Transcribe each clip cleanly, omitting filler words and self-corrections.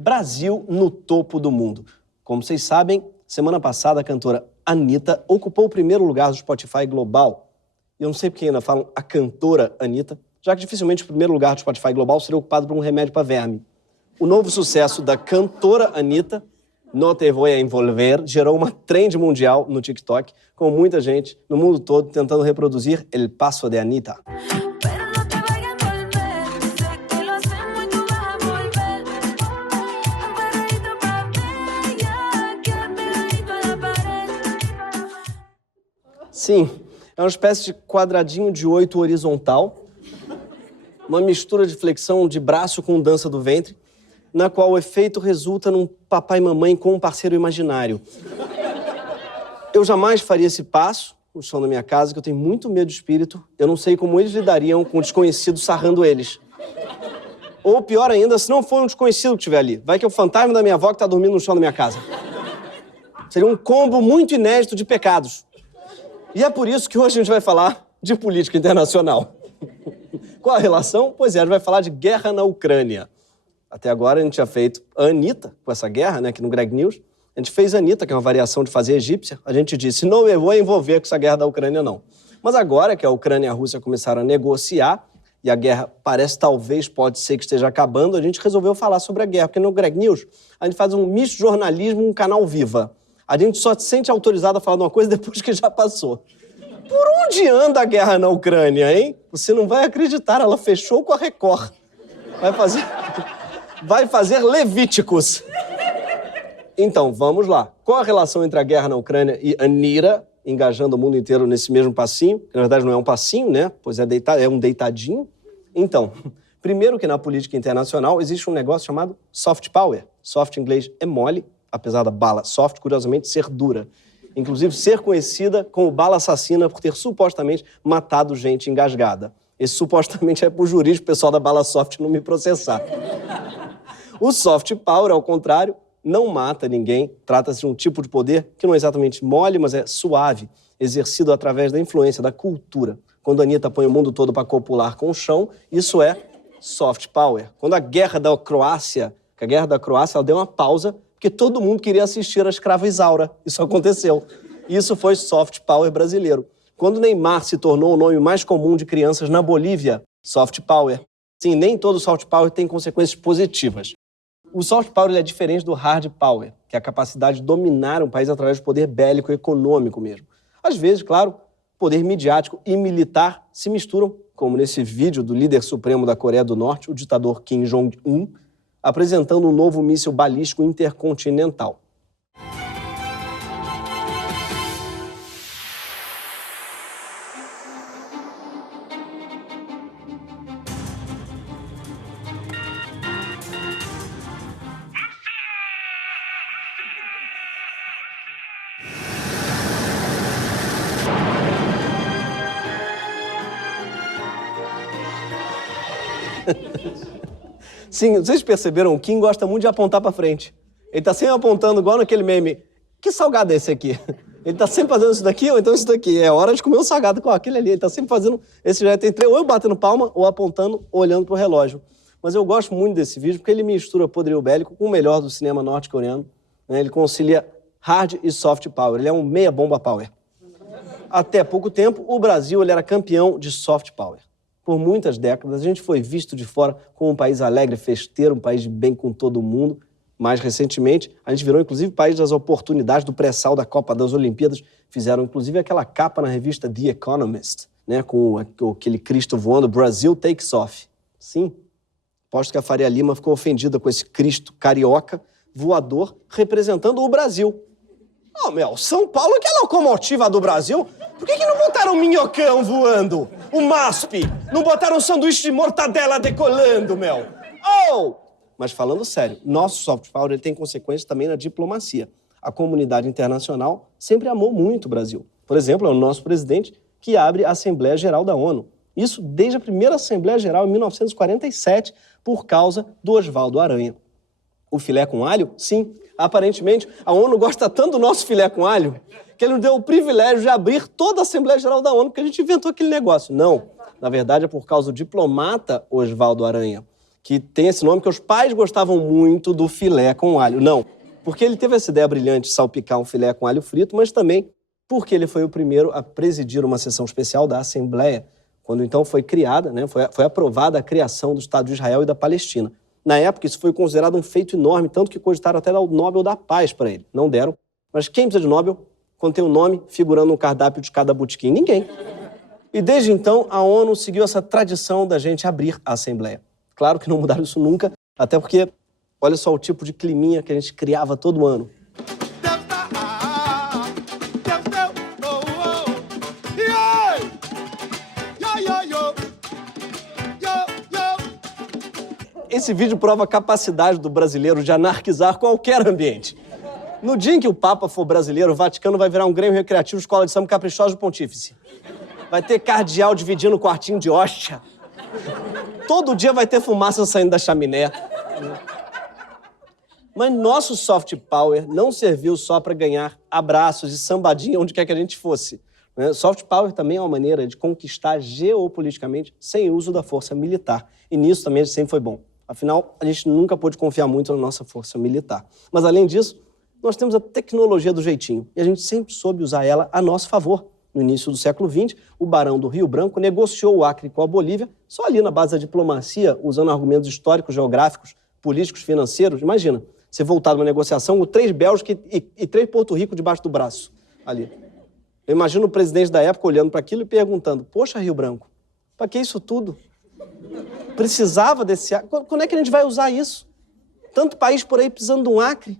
Brasil no topo do mundo. Como vocês sabem, semana passada a cantora Anitta ocupou o primeiro lugar do Spotify Global. E eu não sei porque ainda falam a cantora Anitta, já que dificilmente o primeiro lugar do Spotify Global seria ocupado por um remédio para verme. O novo sucesso da cantora Anitta, No Te Voy a Envolver, gerou uma trend mundial no TikTok, com muita gente no mundo todo tentando reproduzir El Paso de Anitta. Sim, é uma espécie de quadradinho de 8 horizontal, uma mistura de flexão de braço com dança do ventre, na qual o efeito resulta num papai e mamãe com um parceiro imaginário. Eu jamais faria esse passo no chão da minha casa, que eu tenho muito medo de espírito. Eu não sei como eles lidariam com um desconhecido sarrando eles. Ou pior ainda, se não for um desconhecido que estiver ali. Vai que é o fantasma da minha avó que tá dormindo no chão da minha casa. Seria um combo muito inédito de pecados. E é por isso que hoje a gente vai falar de política internacional. Qual a relação? Pois é, a gente vai falar de guerra na Ucrânia. Até agora a gente tinha feito a Anitta com essa guerra, né, aqui no Greg News. A gente fez a Anitta, que é uma variação de fazer egípcia. A gente disse, não me vou envolver com essa guerra da Ucrânia, não. Mas agora que a Ucrânia e a Rússia começaram a negociar, e a guerra parece, talvez, pode ser que esteja acabando, a gente resolveu falar sobre a guerra. Porque no Greg News, a gente faz um misto de jornalismo, um canal viva. A gente só se sente autorizado a falar de uma coisa depois que já passou. Por onde anda a guerra na Ucrânia, hein? Você não vai acreditar, ela fechou com a Record. Vai fazer Levíticos. Então, vamos lá. Qual a relação entre a guerra na Ucrânia e Anitta, engajando o mundo inteiro nesse mesmo passinho? Que, na verdade, não é um passinho, né? Pois é um deitadinho. Então, primeiro que na política internacional existe um negócio chamado soft power. Soft em inglês é mole, apesar da bala soft, curiosamente, ser dura. Inclusive, ser conhecida como bala assassina por ter supostamente matado gente engasgada. Esse supostamente é pro jurídico pessoal da bala soft não me processar. O soft power, ao contrário, não mata ninguém. Trata-se de um tipo de poder que não é exatamente mole, mas é suave, exercido através da influência da cultura. Quando a Anitta põe o mundo todo para copular com o chão, isso é soft power. Quando a guerra da Croácia, ela deu uma pausa, porque todo mundo queria assistir a escrava Isaura. Isso aconteceu. Isso foi soft power brasileiro. Quando Neymar se tornou o nome mais comum de crianças na Bolívia, soft power. Sim, nem todo soft power tem consequências positivas. O soft power é diferente do hard power, que é a capacidade de dominar um país através do poder bélico e econômico mesmo. Às vezes, claro, poder midiático e militar se misturam, como nesse vídeo do líder supremo da Coreia do Norte, o ditador Kim Jong-un, apresentando um novo míssil balístico intercontinental. Sim, vocês perceberam? O Kim gosta muito de apontar pra frente. Ele tá sempre apontando, igual naquele meme. Que salgado é esse aqui? Ele tá sempre fazendo isso daqui ou então isso daqui. É hora de comer um salgado com aquele ali. Ele tá sempre fazendo esse jeito entre ou eu batendo palma ou apontando, olhando pro relógio. Mas eu gosto muito desse vídeo porque ele mistura poderio bélico com o melhor do cinema norte-coreano. Né? Ele concilia hard e soft power. Ele é um meia-bomba power. Até pouco tempo, o Brasil ele era campeão de soft power. Por muitas décadas, a gente foi visto de fora como um país alegre, festeiro, um país de bem com todo mundo. Mais recentemente, a gente virou, inclusive, país das oportunidades do pré-sal da Copa das Olimpíadas. Fizeram, inclusive, aquela capa na revista The Economist, né, com aquele Cristo voando, Brasil takes off. Sim, aposto que a Faria Lima ficou ofendida com esse Cristo carioca voador representando o Brasil. São Paulo é que é a locomotiva do Brasil. Por que não botaram um minhocão voando? O MASP? Não botaram um sanduíche de mortadela decolando, Mas falando sério, nosso soft power ele tem consequências também na diplomacia. A comunidade internacional sempre amou muito o Brasil. Por exemplo, é o nosso presidente que abre a Assembleia Geral da ONU. Isso desde a primeira Assembleia Geral, em 1947, por causa do Oswaldo Aranha. O filé com alho? Sim. Aparentemente, a ONU gosta tanto do nosso filé com alho que ele nos deu o privilégio de abrir toda a Assembleia Geral da ONU porque a gente inventou aquele negócio. Não. Na verdade, é por causa do diplomata Oswaldo Aranha, que tem esse nome, que os pais gostavam muito do filé com alho. Não, porque ele teve essa ideia brilhante de salpicar um filé com alho frito, mas também porque ele foi o primeiro a presidir uma sessão especial da Assembleia, quando então foi criada, né, foi aprovada a criação do Estado de Israel e da Palestina. Na época, isso foi considerado um feito enorme, tanto que cogitaram até dar o Nobel da Paz para ele. Não deram. Mas quem precisa de Nobel quando tem o nome figurando no cardápio de cada botequim? Ninguém. E desde então, a ONU seguiu essa tradição da gente abrir a Assembleia. Claro que não mudaram isso nunca, até porque, olha só o tipo de climinha que a gente criava todo ano. Esse vídeo prova a capacidade do brasileiro de anarquizar qualquer ambiente. No dia em que o Papa for brasileiro, o Vaticano vai virar um Grêmio Recreativo Escola de Samba Caprichosa do Pontífice. Vai ter cardeal dividindo o quartinho de hóstia. Todo dia vai ter fumaça saindo da chaminé. Mas nosso soft power não serviu só para ganhar abraços e sambadinha onde quer que a gente fosse. Soft power também é uma maneira de conquistar geopoliticamente sem uso da força militar. E nisso também a gente sempre foi bom. Afinal, a gente nunca pôde confiar muito na nossa força militar. Mas, além disso, nós temos a tecnologia do jeitinho. E a gente sempre soube usar ela a nosso favor. No início do século XX, o Barão do Rio Branco negociou o Acre com a Bolívia só ali na base da diplomacia, usando argumentos históricos, geográficos, políticos, financeiros. Imagina, você voltar numa negociação com 3 Bélgicas e 3 Porto Rico debaixo do braço. Ali. Eu imagino o presidente da época olhando para aquilo e perguntando: poxa, Rio Branco, para que isso tudo? Precisava desse Acre? Quando é que a gente vai usar isso? Tanto país por aí precisando de um Acre.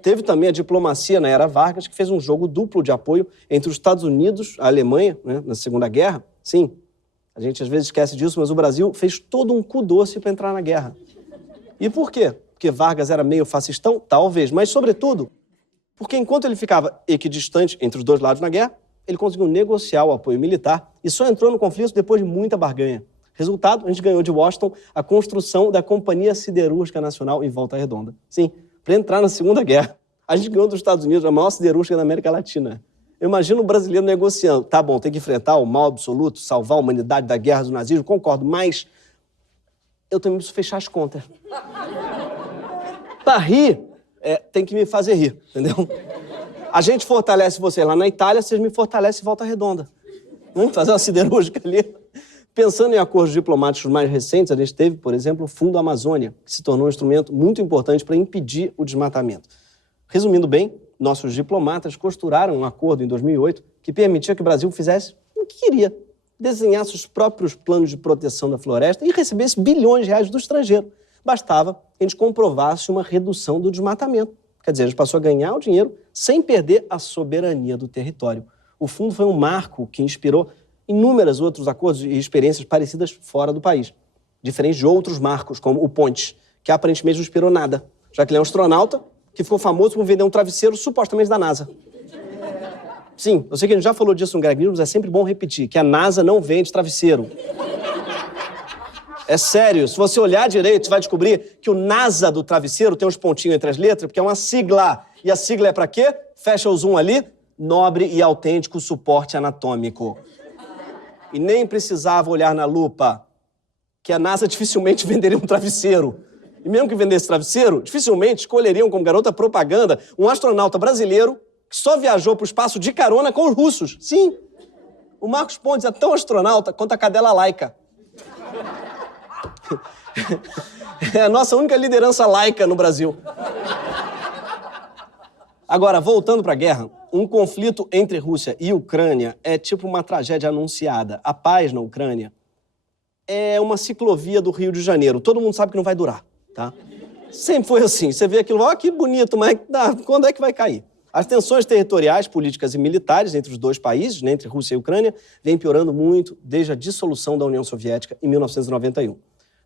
Teve também a diplomacia na era Vargas, que fez um jogo duplo de apoio entre os Estados Unidos e a Alemanha, né, na Segunda Guerra. Sim, a gente às vezes esquece disso, mas o Brasil fez todo um cu doce para entrar na guerra. E por quê? Porque Vargas era meio fascistão? Talvez, mas sobretudo porque enquanto ele ficava equidistante entre os dois lados na guerra, ele conseguiu negociar o apoio militar e só entrou no conflito depois de muita barganha. Resultado, a gente ganhou de Washington a construção da Companhia Siderúrgica Nacional em Volta Redonda. Sim, para entrar na Segunda Guerra. A gente ganhou dos Estados Unidos a maior siderúrgica da América Latina. Eu imagino o brasileiro negociando. Tá bom, tem que enfrentar o mal absoluto, salvar a humanidade da guerra do nazismo, concordo, mas eu também preciso fechar as contas. Para rir, tem que me fazer rir, entendeu? A gente fortalece vocês lá na Itália, vocês me fortalecem em Volta Redonda. Vamos fazer uma siderúrgica ali. Pensando em acordos diplomáticos mais recentes, a gente teve, por exemplo, o Fundo Amazônia, que se tornou um instrumento muito importante para impedir o desmatamento. Resumindo bem, nossos diplomatas costuraram um acordo em 2008 que permitia que o Brasil fizesse o que queria, desenhasse os próprios planos de proteção da floresta e recebesse bilhões de reais do estrangeiro. Bastava que a gente comprovasse uma redução do desmatamento. Quer dizer, a gente passou a ganhar o dinheiro sem perder a soberania do território. O fundo foi um marco que inspirou inúmeros outros acordos e experiências parecidas fora do país, diferente de outros marcos, como o Pontes, que aparentemente não inspirou nada, já que ele é um astronauta que ficou famoso por vender um travesseiro supostamente da NASA. Sim, eu sei que a gente já falou disso no Greg News, mas é sempre bom repetir que a NASA não vende travesseiro. É sério, se você olhar direito, você vai descobrir que o NASA do travesseiro tem uns pontinhos entre as letras, porque é uma sigla. E a sigla é pra quê? Fecha o zoom ali, nobre e autêntico suporte anatômico. E nem precisava olhar na lupa, que a NASA dificilmente venderia um travesseiro. E mesmo que vendesse travesseiro, dificilmente escolheriam como garota propaganda um astronauta brasileiro que só viajou para o espaço de carona com os russos. Sim, o Marcos Pontes é tão astronauta quanto a cadela laica. É a nossa única liderança laica no Brasil. Agora, voltando para a guerra, um conflito entre Rússia e Ucrânia é tipo uma tragédia anunciada. A paz na Ucrânia é uma ciclovia do Rio de Janeiro. Todo mundo sabe que não vai durar, tá? Sempre foi assim. Você vê aquilo, ó, que bonito, mas quando é que vai cair? As tensões territoriais, políticas e militares entre os dois países, né, entre Rússia e Ucrânia, vêm piorando muito desde a dissolução da União Soviética em 1991.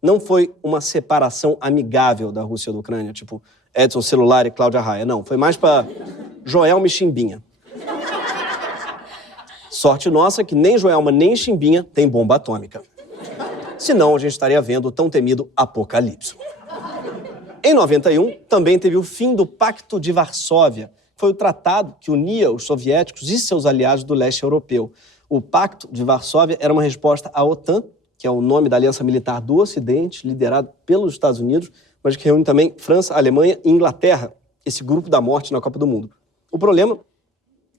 Não foi uma separação amigável da Rússia e da Ucrânia, tipo Edson Celular e Cláudia Raia. Não, foi mais para Joelma e Chimbinha. Sorte nossa que nem Joelma nem Chimbinha tem bomba atômica. Senão a gente estaria vendo o tão temido apocalipse. Em 91, também teve o fim do Pacto de Varsóvia. Foi o tratado que unia os soviéticos e seus aliados do leste europeu. O Pacto de Varsóvia era uma resposta à OTAN, que é o nome da aliança militar do Ocidente, liderado pelos Estados Unidos, mas que reúne também França, Alemanha e Inglaterra, esse grupo da morte na Copa do Mundo. O problema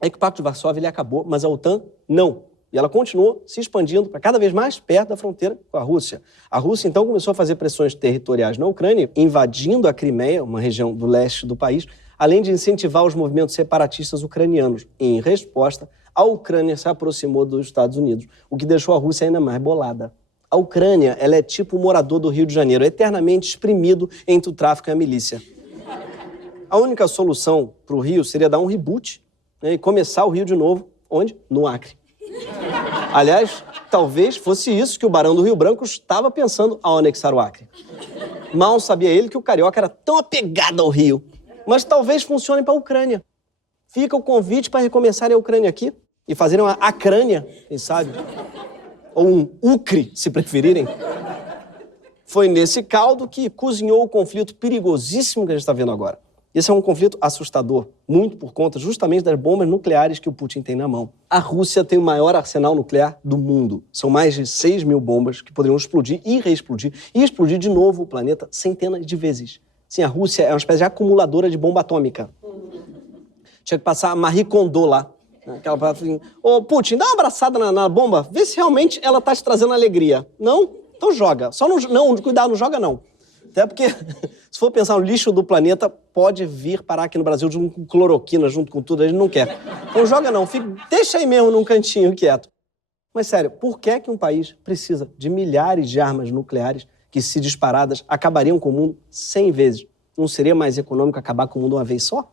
é que o Pacto de Varsóvia ele acabou, mas a OTAN não. E ela continuou se expandindo para cada vez mais perto da fronteira com a Rússia. A Rússia, então, começou a fazer pressões territoriais na Ucrânia, invadindo a Crimeia, uma região do leste do país, além de incentivar os movimentos separatistas ucranianos. E, em resposta, a Ucrânia se aproximou dos Estados Unidos, o que deixou a Rússia ainda mais bolada. A Ucrânia ela é tipo o morador do Rio de Janeiro, eternamente exprimido entre o tráfico e a milícia. A única solução para o Rio seria dar um reboot, né, e começar o Rio de novo. Onde? No Acre. Aliás, talvez fosse isso que o Barão do Rio Branco estava pensando ao anexar o Acre. Mal sabia ele que o carioca era tão apegado ao Rio. Mas talvez funcione para a Ucrânia. Fica o convite para recomeçarem a Ucrânia aqui e fazerem uma Acrânia, quem sabe? Ou um Ucre, se preferirem. Foi nesse caldo que cozinhou o conflito perigosíssimo que a gente está vendo agora. Esse é um conflito assustador, muito por conta justamente das bombas nucleares que o Putin tem na mão. A Rússia tem o maior arsenal nuclear do mundo. São mais de 6 mil bombas que poderiam explodir e reexplodir e explodir de novo o planeta centenas de vezes. Sim, a Rússia é uma espécie de acumuladora de bomba atômica. Tinha que passar a Marie Kondo lá. Aquela palavra assim, ô Putin, dá uma abraçada na bomba, vê se realmente ela tá te trazendo alegria. Não? Então joga. Só não, cuidado, não joga não. Até porque, se for pensar no lixo do planeta, pode vir parar aqui no Brasil junto com cloroquina, junto com tudo, a gente não quer. Então joga não, deixa aí mesmo num cantinho quieto. Mas sério, por que um país precisa de milhares de armas nucleares que, se disparadas, acabariam com o mundo 100 vezes? Não seria mais econômico acabar com o mundo uma vez só?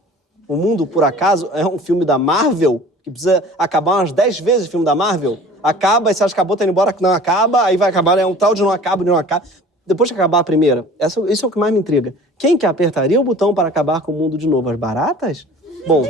O mundo, por acaso, é um filme da Marvel, que precisa acabar umas 10 vezes o filme da Marvel? Acaba, e se acha que acabou, tá indo embora, não acaba, aí vai acabar, é um tal de não acaba, de não acaba. Depois de acabar a primeira, isso é o que mais me intriga. Quem que apertaria o botão para acabar com o mundo de novo? As baratas? Bom,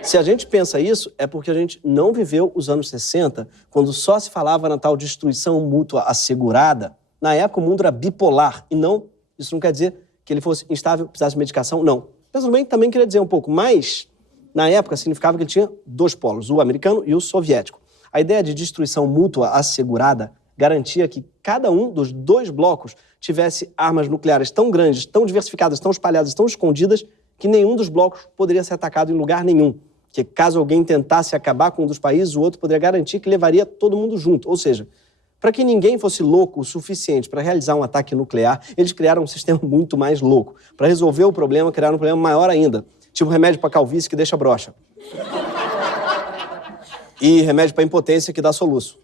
se a gente pensa isso, é porque a gente não viveu os anos 60, quando só se falava na tal destruição mútua assegurada. Na época, o mundo era bipolar. E não, isso não quer dizer que ele fosse instável, precisasse de medicação, não. Pensando bem, também queria dizer um pouco, mas na época significava que ele tinha dois polos, o americano e o soviético. A ideia de destruição mútua assegurada garantia que cada um dos dois blocos tivesse armas nucleares tão grandes, tão diversificadas, tão espalhadas, tão escondidas, que nenhum dos blocos poderia ser atacado em lugar nenhum. Que caso alguém tentasse acabar com um dos países, o outro poderia garantir que levaria todo mundo junto. Ou seja, para que ninguém fosse louco o suficiente para realizar um ataque nuclear, eles criaram um sistema muito mais louco. Para resolver o problema, criaram um problema maior ainda. Tipo remédio para calvície que deixa broxa. E remédio para impotência que dá soluço.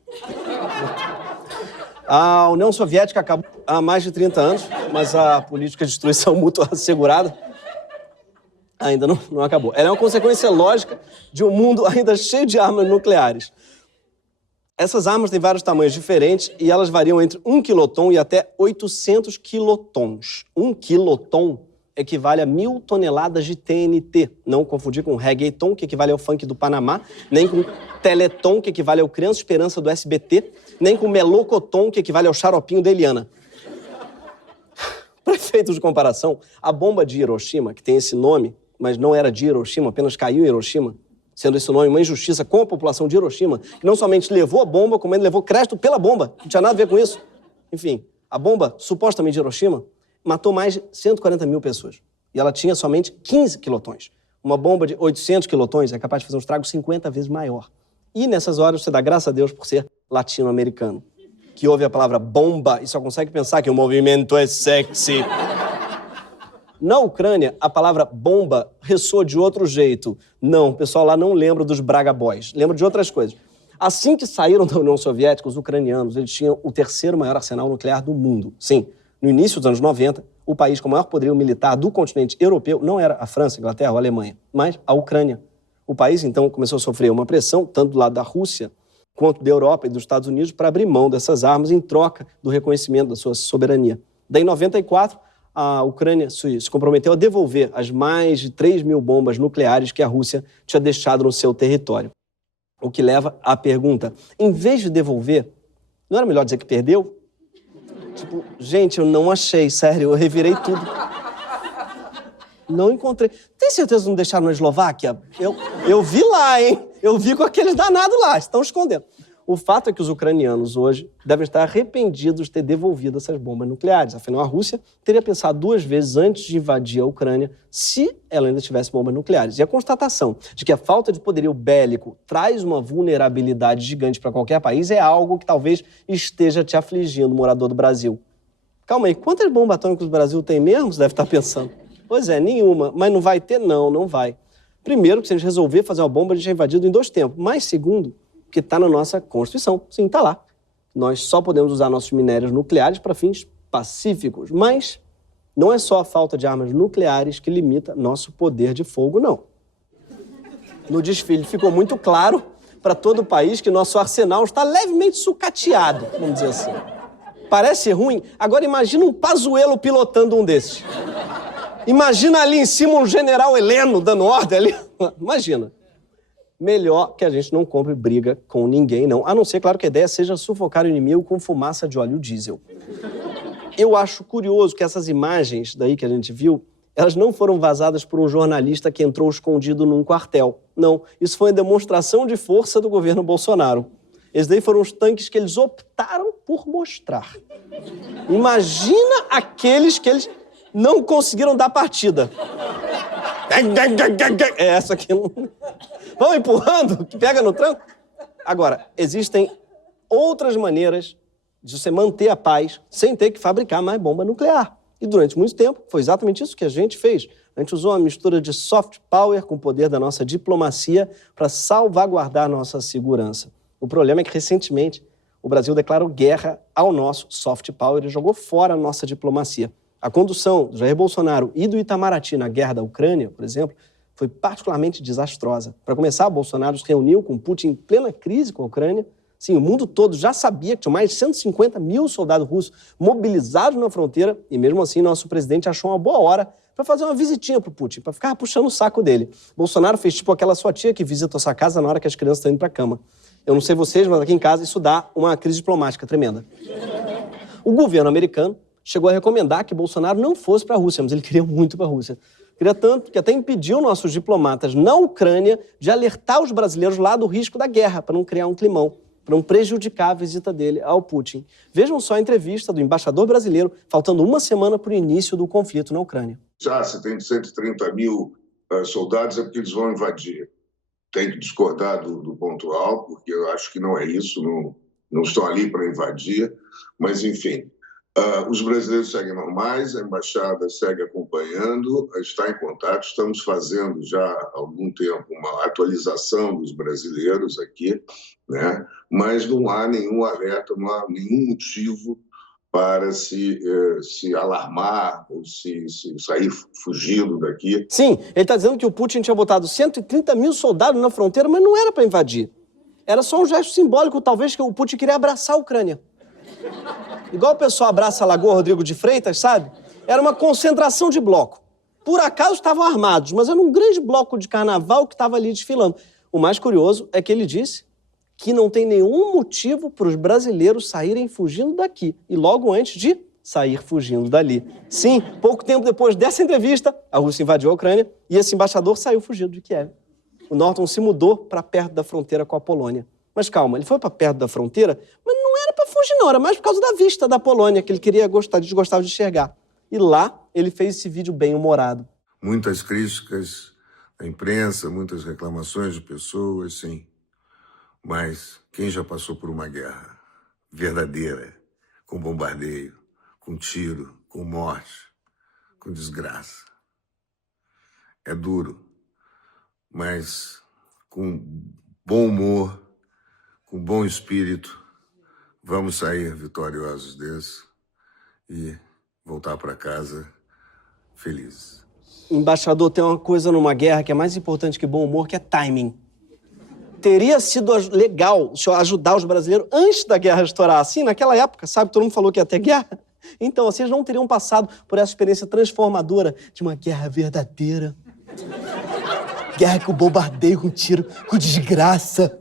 A União Soviética acabou há mais de 30 anos, mas a política de destruição mútua assegurada ainda não acabou. Ela é uma consequência lógica de um mundo ainda cheio de armas nucleares. Essas armas têm vários tamanhos diferentes e elas variam entre 1 quiloton e até 800 quilotons. 1 quiloton equivale a 1.000 toneladas de TNT. Não confundir com reggaeton, que equivale ao funk do Panamá, nem com teleton, que equivale ao Criança Esperança do SBT, nem com melocoton, que equivale ao xaropinho da Eliana. Para efeitos de comparação, a bomba de Hiroshima, que tem esse nome, mas não era de Hiroshima, apenas caiu em Hiroshima, sendo esse nome uma injustiça com a população de Hiroshima, que não somente levou a bomba, como ainda levou crédito pela bomba. Não tinha nada a ver com isso. Enfim, a bomba, supostamente de Hiroshima, matou mais de 140 mil pessoas. E ela tinha somente 15 quilotons. Uma bomba de 800 quilotons é capaz de fazer um estrago 50 vezes maior. E nessas horas você dá graças a Deus por ser latino-americano, que ouve a palavra bomba e só consegue pensar que o movimento é sexy. Na Ucrânia, a palavra bomba ressoa de outro jeito. Não, o pessoal lá não lembra dos Braga Boys, lembra de outras coisas. Assim que saíram da União Soviética, os ucranianos eles tinham o terceiro maior arsenal nuclear do mundo. Sim, no início dos anos 90, o país com o maior poderio militar do continente europeu não era a França, a Inglaterra ou a Alemanha, mas a Ucrânia. O país, então, começou a sofrer uma pressão, tanto do lado da Rússia quanto da Europa e dos Estados Unidos, para abrir mão dessas armas em troca do reconhecimento da sua soberania. Daí, em 94, a Ucrânia se comprometeu a devolver as mais de 3 mil bombas nucleares que a Rússia tinha deixado no seu território. O que leva à pergunta, em vez de devolver, não era melhor dizer que perdeu? Tipo, gente, eu não achei, sério, eu revirei tudo. Não encontrei. Tem certeza que não deixaram na Eslováquia? Eu vi lá, hein? Eu vi com aqueles danados lá, estão escondendo. O fato é que os ucranianos hoje devem estar arrependidos de ter devolvido essas bombas nucleares. Afinal, a Rússia teria pensado 2 vezes antes de invadir a Ucrânia se ela ainda tivesse bombas nucleares. E a constatação de que a falta de poderio bélico traz uma vulnerabilidade gigante para qualquer país é algo que talvez esteja te afligindo, morador do Brasil. Calma aí, quantas bombas atômicas o Brasil tem mesmo? Você deve estar pensando. Pois é, nenhuma. Mas não vai ter? Não, não vai. Primeiro, que se a gente resolver fazer uma bomba, a gente é invadido em 2 tempos. Mas segundo, que está na nossa Constituição. Sim, está lá. Nós só podemos usar nossos minérios nucleares para fins pacíficos. Mas não é só a falta de armas nucleares que limita nosso poder de fogo, não. No desfile ficou muito claro para todo o país que nosso arsenal está levemente sucateado, vamos dizer assim. Parece ruim? Agora imagina um Pazuello pilotando um desses. Imagina ali em cima um general Heleno dando ordem ali. Imagina. Melhor que a gente não compre briga com ninguém, não. A não ser, claro, que a ideia seja sufocar o inimigo com fumaça de óleo diesel. Eu acho curioso que essas imagens daí que a gente viu, elas não foram vazadas por um jornalista que entrou escondido num quartel. Não, isso foi uma demonstração de força do governo Bolsonaro. Esses daí foram os tanques que eles optaram por mostrar. Imagina aqueles que eles não conseguiram dar partida. É essa aqui. Vão empurrando, que pega no tranco. Agora, existem outras maneiras de você manter a paz sem ter que fabricar mais bomba nuclear. E durante muito tempo, foi exatamente isso que a gente fez. A gente usou uma mistura de soft power com o poder da nossa diplomacia para salvaguardar a nossa segurança. O problema é que, recentemente, o Brasil declarou guerra ao nosso soft power e jogou fora a nossa diplomacia. A condução do Jair Bolsonaro e do Itamaraty na guerra da Ucrânia, por exemplo, foi particularmente desastrosa. Para começar, Bolsonaro se reuniu com Putin em plena crise com a Ucrânia. Sim, o mundo todo já sabia que tinha mais de 150 mil soldados russos mobilizados na fronteira e, mesmo assim, nosso presidente achou uma boa hora para fazer uma visitinha pro Putin, para ficar puxando o saco dele. Bolsonaro fez tipo aquela sua tia que visita a sua casa na hora que as crianças estão indo para a cama. Eu não sei vocês, mas aqui em casa isso dá uma crise diplomática tremenda. O governo americano chegou a recomendar que Bolsonaro não fosse para a Rússia, mas ele queria muito para a Rússia. Queria tanto que até impediu nossos diplomatas na Ucrânia de alertar os brasileiros lá do risco da guerra, para não criar um climão, para não prejudicar a visita dele ao Putin. Vejam só a entrevista do embaixador brasileiro, faltando uma semana para o início do conflito na Ucrânia. Já se tem 130 mil soldados é porque eles vão invadir. Tem que discordar do pontual, porque eu acho que não é isso, não estão ali para invadir, mas enfim. Os brasileiros seguem normais, a embaixada segue acompanhando, está em contato, estamos fazendo já há algum tempo uma atualização dos brasileiros aqui, né? Mas não há nenhum alerta, não há nenhum motivo para se alarmar ou se sair fugindo daqui. Sim, ele está dizendo que o Putin tinha botado 130 mil soldados na fronteira, mas não era para invadir. Era só um gesto simbólico, talvez, que o Putin queria abraçar a Ucrânia. Igual o pessoal abraça a Lagoa Rodrigo de Freitas, sabe? Era uma concentração de bloco. Por acaso estavam armados, mas era um grande bloco de carnaval que estava ali desfilando. O mais curioso é que ele disse que não tem nenhum motivo para os brasileiros saírem fugindo daqui. E logo antes de sair fugindo dali. Sim, pouco tempo depois dessa entrevista, a Rússia invadiu a Ucrânia e esse embaixador saiu fugido de Kiev. O Norton se mudou para perto da fronteira com a Polônia. Mas calma, ele foi para perto da fronteira, mas não era para fugir não, era mais por causa da vista da Polônia, que ele desgostava de enxergar. E lá, ele fez esse vídeo bem-humorado. Muitas críticas da imprensa, muitas reclamações de pessoas, sim. Mas quem já passou por uma guerra verdadeira, com bombardeio, com tiro, com morte, com desgraça? É duro, mas com bom humor, com bom espírito, vamos sair vitoriosos desse e voltar para casa felizes. Embaixador, tem uma coisa numa guerra que é mais importante que bom humor, que é timing. Teria sido legal o senhor ajudar os brasileiros antes da guerra estourar, assim, naquela época, sabe? Todo mundo falou que ia ter guerra. Então, vocês não teriam passado por essa experiência transformadora de uma guerra verdadeira. Guerra com bombardeio, com tiro, com desgraça.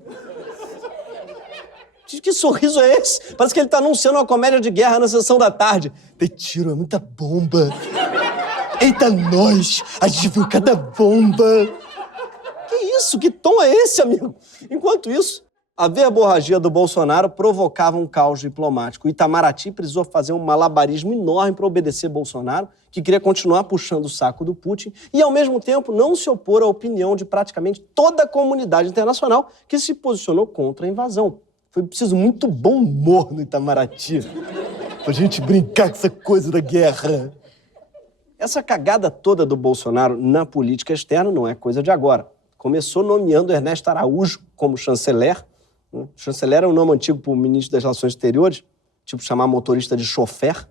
Que sorriso é esse? Parece que ele tá anunciando uma comédia de guerra na sessão da tarde. Tem tiro, é muita bomba. Eita, nós! A gente viu cada bomba. Que isso? Que tom é esse, amigo? Enquanto isso, A verborragia do Bolsonaro provocava um caos diplomático. O Itamaraty precisou fazer um malabarismo enorme para obedecer Bolsonaro, que queria continuar puxando o saco do Putin, e, ao mesmo tempo, não se opor à opinião de praticamente toda a comunidade internacional que se posicionou contra a invasão. Foi preciso muito bom humor no Itamaraty pra gente brincar com essa coisa da guerra. Essa cagada toda do Bolsonaro na política externa não é coisa de agora. Começou nomeando Ernesto Araújo como chanceler. Chanceler é um nome antigo para o ministro das Relações Exteriores, tipo chamar motorista de chofer.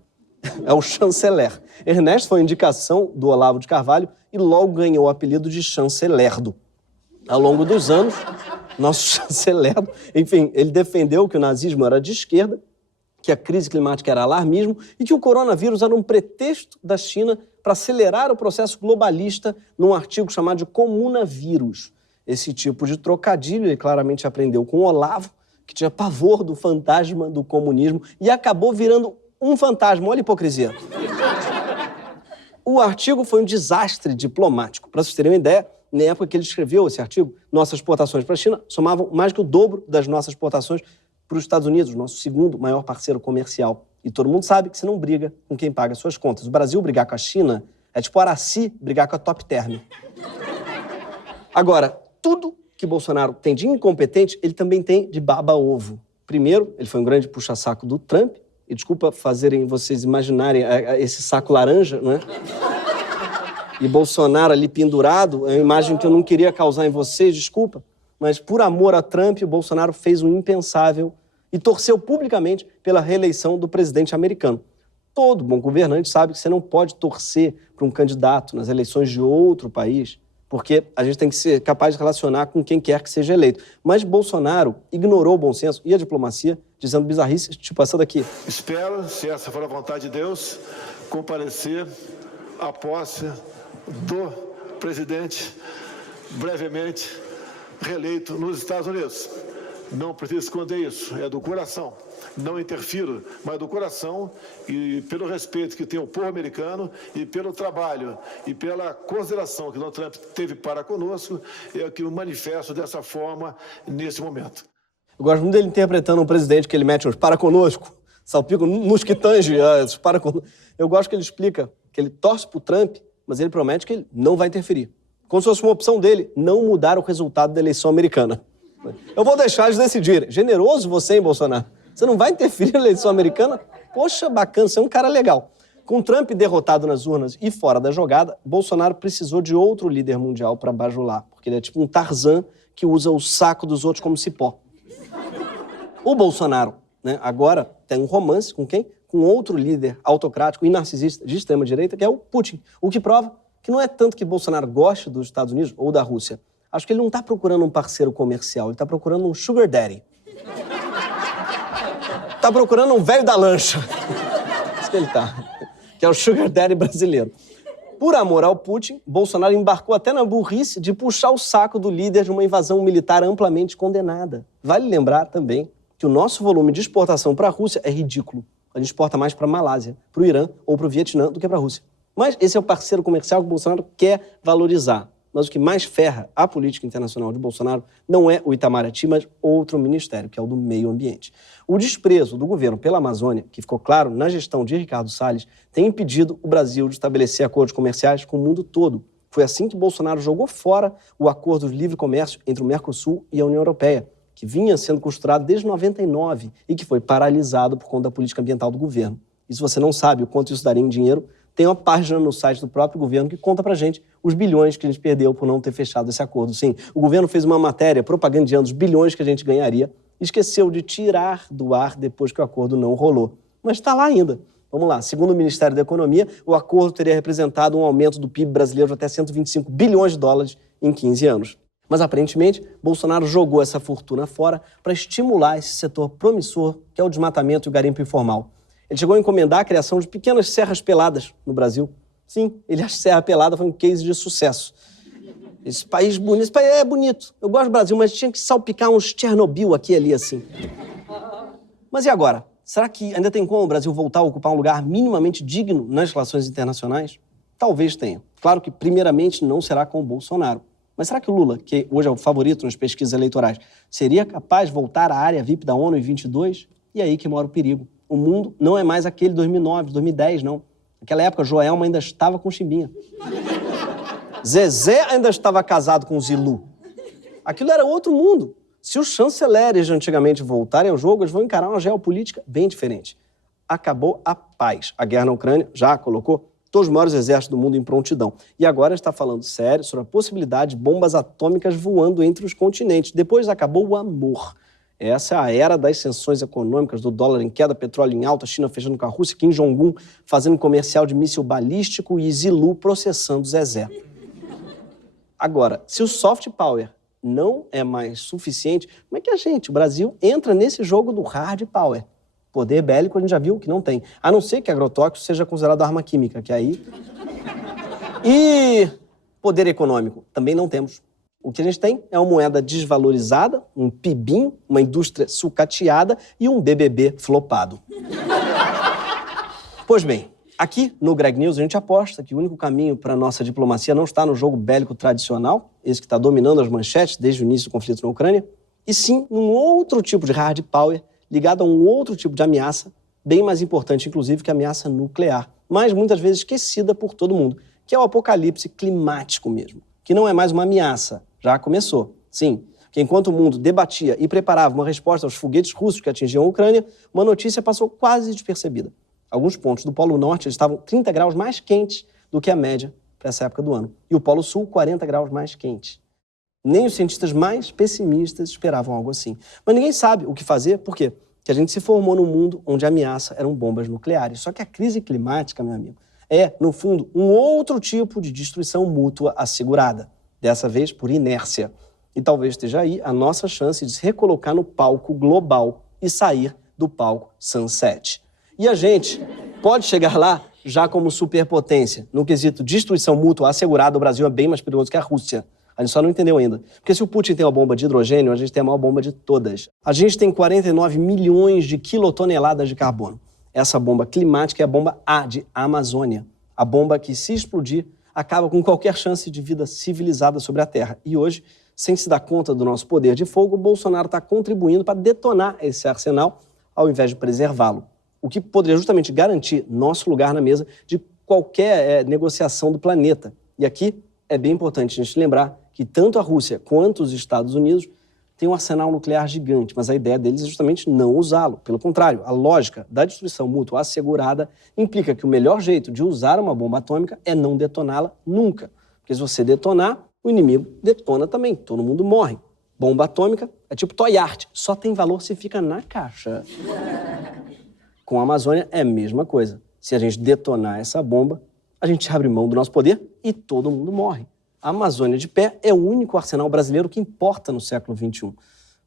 É o chanceler. Ernesto foi indicação do Olavo de Carvalho e logo ganhou o apelido de chancelerdo. Ao longo dos anos, nosso chancelerdo, enfim, ele defendeu que o nazismo era de esquerda, que a crise climática era alarmismo e que o coronavírus era um pretexto da China para acelerar o processo globalista num artigo chamado de Comunavírus. Esse tipo de trocadilho ele claramente aprendeu com o Olavo, que tinha pavor do fantasma do comunismo e acabou virando um fantasma. Olha a hipocrisia. O artigo foi um desastre diplomático. Para vocês terem uma ideia, na época que ele escreveu esse artigo, nossas exportações para a China somavam mais que o dobro das nossas exportações para os Estados Unidos, nosso segundo maior parceiro comercial. E todo mundo sabe que você não briga com quem paga suas contas. O Brasil brigar com a China é tipo Araci brigar com a Top Term. Agora, tudo que Bolsonaro tem de incompetente, ele também tem de baba-ovo. Primeiro, ele foi um grande puxa-saco do Trump. E desculpa fazerem vocês imaginarem esse saco laranja, né? E Bolsonaro ali pendurado, é uma imagem que eu não queria causar em vocês, desculpa. Mas por amor a Trump, o Bolsonaro fez o impensável e torceu publicamente pela reeleição do presidente americano. Todo bom governante sabe que você não pode torcer para um candidato nas eleições de outro país, porque a gente tem que ser capaz de relacionar com quem quer que seja eleito. Mas Bolsonaro ignorou o bom senso e a diplomacia, dizendo bizarrices, tipo essa daqui. Espero, se essa for a vontade de Deus, comparecer à posse do presidente brevemente reeleito nos Estados Unidos. Não preciso esconder isso, é do coração. Não interfiro, mas do coração e pelo respeito que tem o povo americano e pelo trabalho e pela consideração que Donald Trump teve para conosco, é que eu manifesto dessa forma nesse momento. Eu gosto muito dele interpretando um presidente que ele mete uns para conosco, salpico nos que tange, para conosco. Eu gosto que ele explica que ele torce pro Trump, mas ele promete que ele não vai interferir. Como se fosse uma opção dele não mudar o resultado da eleição americana. Eu vou deixar eles decidirem. Generoso você, hein, Bolsonaro? Você não vai interferir na eleição americana? Poxa, bacana, você é um cara legal. Com Trump derrotado nas urnas e fora da jogada, Bolsonaro precisou de outro líder mundial para bajular, porque ele é tipo um Tarzan que usa o saco dos outros como cipó. O Bolsonaro, né, agora tem um romance com quem? Com outro líder autocrático e narcisista de extrema-direita, que é o Putin. O que prova que não é tanto que Bolsonaro goste dos Estados Unidos ou da Rússia. Acho que ele não está procurando um parceiro comercial, ele está procurando um sugar daddy. Está procurando um velho da lancha. Isso que ele tá. Que é o sugar daddy brasileiro. Por amor ao Putin, Bolsonaro embarcou até na burrice de puxar o saco do líder de uma invasão militar amplamente condenada. Vale lembrar também que o nosso volume de exportação para a Rússia é ridículo. A gente exporta mais para a Malásia, para o Irã ou para o Vietnã do que para a Rússia. Mas esse é o parceiro comercial que o Bolsonaro quer valorizar. Mas o que mais ferra a política internacional de Bolsonaro não é o Itamaraty, mas outro ministério, que é o do Meio Ambiente. O desprezo do governo pela Amazônia, que ficou claro na gestão de Ricardo Salles, tem impedido o Brasil de estabelecer acordos comerciais com o mundo todo. Foi assim que Bolsonaro jogou fora o acordo de livre comércio entre o Mercosul e a União Europeia, que vinha sendo costurado desde 99 e que foi paralisado por conta da política ambiental do governo. E se você não sabe o quanto isso daria em dinheiro, tem uma página no site do próprio governo que conta pra gente os bilhões que a gente perdeu por não ter fechado esse acordo. Sim, o governo fez uma matéria propagandeando os bilhões que a gente ganharia e esqueceu de tirar do ar depois que o acordo não rolou. Mas está lá ainda. Vamos lá. Segundo o Ministério da Economia, o acordo teria representado um aumento do PIB brasileiro de até 125 bilhões de dólares em 15 anos. Mas, aparentemente, Bolsonaro jogou essa fortuna fora para estimular esse setor promissor, que é o desmatamento e o garimpo informal. Ele chegou a encomendar a criação de pequenas serras peladas no Brasil. Sim, ele acha que Serra Pelada foi um case de sucesso. Esse país bonito, esse país é bonito. Eu gosto do Brasil, mas tinha que salpicar uns Chernobyl aqui e ali, assim. Mas e agora? Será que ainda tem como o Brasil voltar a ocupar um lugar minimamente digno nas relações internacionais? Talvez tenha. Claro que, primeiramente, não será com o Bolsonaro. Mas será que o Lula, que hoje é o favorito nas pesquisas eleitorais, seria capaz de voltar à área VIP da ONU em 22? E aí que mora o perigo. O mundo não é mais aquele de 2009, 2010, não. Naquela época, Joelma ainda estava com Chimbinha. Zezé ainda estava casado com Zilu. Aquilo era outro mundo. Se os chanceleres de antigamente voltarem ao jogo, eles vão encarar uma geopolítica bem diferente. Acabou a paz. A guerra na Ucrânia já colocou todos os maiores exércitos do mundo em prontidão. E agora está falando sério sobre a possibilidade de bombas atômicas voando entre os continentes. Depois acabou o amor. Essa é a era das sanções econômicas, do dólar em queda, petróleo em alta, China fechando com a Rússia, Kim Jong-un fazendo comercial de míssil balístico e Zilu processando Zezé. Agora, se o soft power não é mais suficiente, como é que a gente, o Brasil, entra nesse jogo do hard power? Poder bélico a gente já viu que não tem. A não ser que agrotóxico seja considerado arma química, que aí... E poder econômico? Também não temos. O que a gente tem é uma moeda desvalorizada, um pibinho, uma indústria sucateada e um BBB flopado. Pois bem, aqui no Greg News a gente aposta que o único caminho para a nossa diplomacia não está no jogo bélico tradicional, esse que está dominando as manchetes desde o início do conflito na Ucrânia, e sim num outro tipo de hard power ligado a um outro tipo de ameaça, bem mais importante, inclusive, que a ameaça nuclear, mas muitas vezes esquecida por todo mundo, que é o apocalipse climático mesmo, que não é mais uma ameaça, já começou. Sim, que enquanto o mundo debatia e preparava uma resposta aos foguetes russos que atingiam a Ucrânia, uma notícia passou quase despercebida. Alguns pontos do Polo Norte estavam 30 graus mais quentes do que a média para essa época do ano, e o Polo Sul 40 graus mais quente. Nem os cientistas mais pessimistas esperavam algo assim. Mas ninguém sabe o que fazer, por quê? Porque a gente se formou num mundo onde a ameaça eram bombas nucleares. Só que a crise climática, meu amigo, é, no fundo, um outro tipo de destruição mútua assegurada. Dessa vez por inércia. E talvez esteja aí a nossa chance de se recolocar no palco global e sair do palco Sunset. E a gente pode chegar lá já como superpotência. No quesito destruição mútua assegurada, o Brasil é bem mais perigoso que a Rússia. A gente só não entendeu ainda. Porque se o Putin tem uma bomba de hidrogênio, a gente tem a maior bomba de todas. A gente tem 49 milhões de quilotoneladas de carbono. Essa bomba climática é a bomba A de Amazônia. A bomba que, se explodir, acaba com qualquer chance de vida civilizada sobre a Terra. E hoje, sem se dar conta do nosso poder de fogo, o Bolsonaro está contribuindo para detonar esse arsenal ao invés de preservá-lo. O que poderia justamente garantir nosso lugar na mesa de qualquer negociação do planeta. E aqui é bem importante a gente lembrar que tanto a Rússia quanto os Estados Unidos têm um arsenal nuclear gigante, mas a ideia deles é justamente não usá-lo. Pelo contrário, a lógica da destruição mútua assegurada implica que o melhor jeito de usar uma bomba atômica é não detoná-la nunca. Porque se você detonar, o inimigo detona também, todo mundo morre. Bomba atômica é tipo toy art, só tem valor se fica na caixa. Com a Amazônia é a mesma coisa. Se a gente detonar essa bomba, a gente abre mão do nosso poder e todo mundo morre. A Amazônia de pé é o único arsenal brasileiro que importa no século XXI.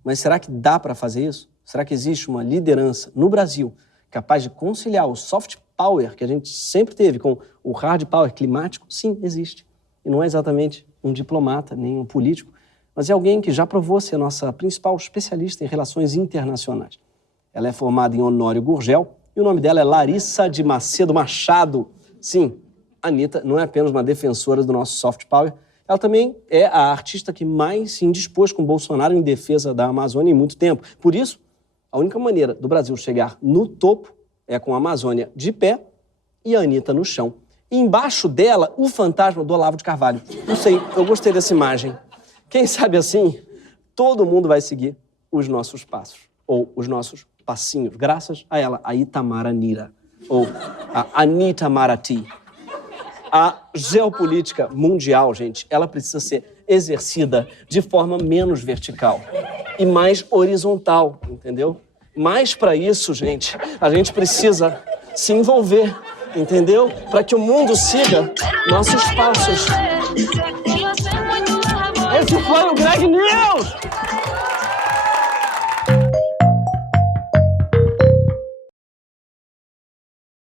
Mas será que dá para fazer isso? Será que existe uma liderança no Brasil capaz de conciliar o soft power que a gente sempre teve com o hard power climático? Sim, existe. E não é exatamente um diplomata, nem um político, mas é alguém que já provou ser nossa principal especialista em relações internacionais. Ela é formada em Honório Gurgel e o nome dela é Larissa de Macedo Machado. Sim, a Anitta não é apenas uma defensora do nosso soft power, ela também é a artista que mais se indispôs com Bolsonaro em defesa da Amazônia em muito tempo. Por isso, a única maneira do Brasil chegar no topo é com a Amazônia de pé e a Anitta no chão. E embaixo dela, o fantasma do Olavo de Carvalho. Não sei, eu gostei dessa imagem. Quem sabe assim, todo mundo vai seguir os nossos passos, ou os nossos passinhos, graças a ela, a Itamar Nira, ou a Anita Marati. A geopolítica mundial, gente, ela precisa ser exercida de forma menos vertical e mais horizontal, entendeu? Mas para isso, gente, a gente precisa se envolver, entendeu? Para que o mundo siga nossos passos. Esse foi o Greg News!